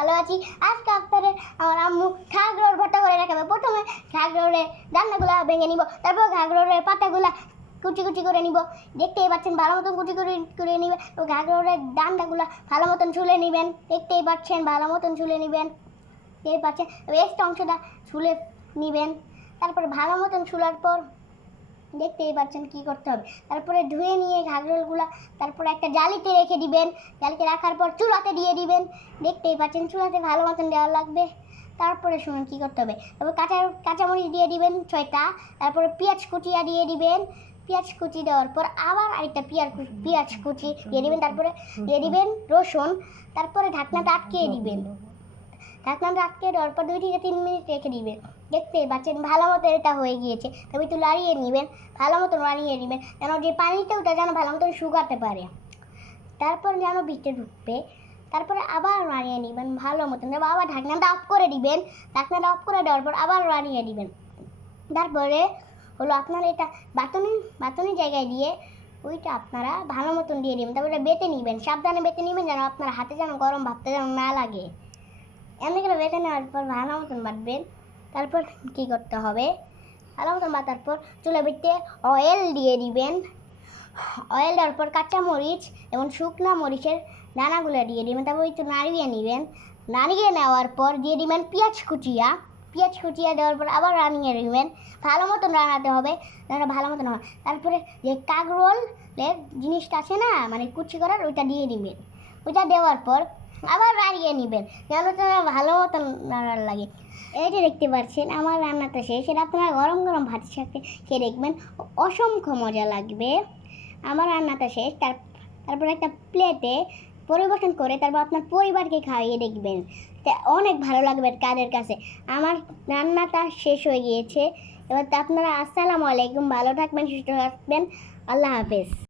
ভালো আছি। আজকে আপনাদের আমার আম্মু ঘাগরোর ভর্তা করে রাখাবে প্রথমে ঘাগরোরে ডান্নাগুলো ভেঙে নিব, তারপর ঘাগরোরের পাতাগুলা কুচি কুচি করে নিব। দেখতেই পাচ্ছেন, ভালো মতন কুচি করে করে নিবে। ও ঘাগরোরের ডান্ডাগুলো ভালো মতন ছুলে নেবেন। দেখতেই পাচ্ছেন, ভালো মতন ছুলে নেবেন। দেখতেই পাচ্ছেন ওয়েস্ট অংশটা ছুলে নেবেন। তারপর ভালো মতন ছুলার পর দেখতেই পাচ্ছেন কি করতে হবে। তারপরে ধুয়ে নিয়ে ঘাগরোলগুলা তারপরে একটা জালিতে রেখে দিবেন। জালিতে রাখার পর চুলাতে দিয়ে দিবেন। দেখতেই পাচ্ছেন চুলাতে ভালো মতন দেওয়া লাগবে। তারপরে শুনুন কি করতে হবে। তারপর কাঁচা, কাঁচামরিচ দিয়ে দিবেন ছয়টা। তারপরে পেঁয়াজ কুচিয়া দিয়ে দিবেন। পেঁয়াজ কুচি দেওয়ার পর আবার আরেকটা পেঁয়াজ পেঁয়াজ কুচি দিয়ে দিবেন। তারপরে দিয়ে দিবেন রসুন। তারপরে ঢাকনাটা আটকে দিবেন। ঢাকনাটা আটকে দেওয়ার পর দুই থেকে তিন মিনিট রেখে দিবেন দেখতে পাচ্ছেন, ভালো মতো এটা হয়ে গিয়েছে। তবে একটু লাড়িয়ে নেবেন, ভালো মতো লাড়িয়ে নেবেন, যেন যে পানিটা ওটা যেন ভালো মতো শুকাতে পারে। তারপর যেন ভিতরে ঢুকবে, তারপরে আবার নাড়িয়ে নেবেন, ভালো মতন। আবার ঢাকনাটা অফ করে দিবেন, ঢাকনাটা অফ করে দেওয়ার পর আবার নাড়িয়ে দিবেন তারপরে হলো আপনার এটা বাতনি বাতনি জায়গায় দিয়ে ওইটা আপনারা ভালো মতন দিয়ে দিবেন তারপরে বেটে নেবেন, সাবধানে বেটে নেবেন, যেন আপনার হাতে যেন গরম ভাবতে যেন না লাগে। এমনি করে বেটে নেওয়ার পর ভালো মতন বাটবেন তারপর কী করতে হবে? ভালো মতন বাটার পর চুলা বেটে অয়েল দিয়ে দিবেন। অয়েল দেওয়ার পর কাঁচা মরিচ এবং শুকনা মরিচের দানাগুলো দিয়ে দিবেন। তারপর একটু নাড়িয়ে নেবেন। নাড়িয়ে নেওয়ার পর দিয়ে দিবেন পেঁয়াজ কুচিয়া। পেঁয়াজ কুচিয়া দেওয়ার পর আবার রানিয়ে নেবেন ভালো মতন রান্নাতে হবে, যেন ভালো মতন হয়। তারপরে যে কাগরোলের জিনিসটা আছে না মানে কুচি করার, ওইটা দিয়ে দিবেন। ওইটা দেওয়ার পর আবার রানিয়ে নেবেন। যেন তো ভালো রান্নার লাগে। এই যে দেখতে পাচ্ছেন, আমার রান্নাটা শেষ। এটা আপনারা গরম গরম ভাতের সাথে খেয়ে দেখবেন। অসংখ্য মজা লাগবে। আমার রান্নাটা শেষ। তার, তারপর একটা প্লেটে পরিবেশন করে তারপর আপনার পরিবারকে খাইয়ে দেখবেন। তা অনেক ভালো লাগবে কাদের কাছে। আমার রান্নাটা শেষ হয়ে গিয়েছে। এবার আপনারা আসসালামু আলাইকুম। ভালো থাকবেন, সুস্থ থাকবেন। আল্লাহ হাফেজ।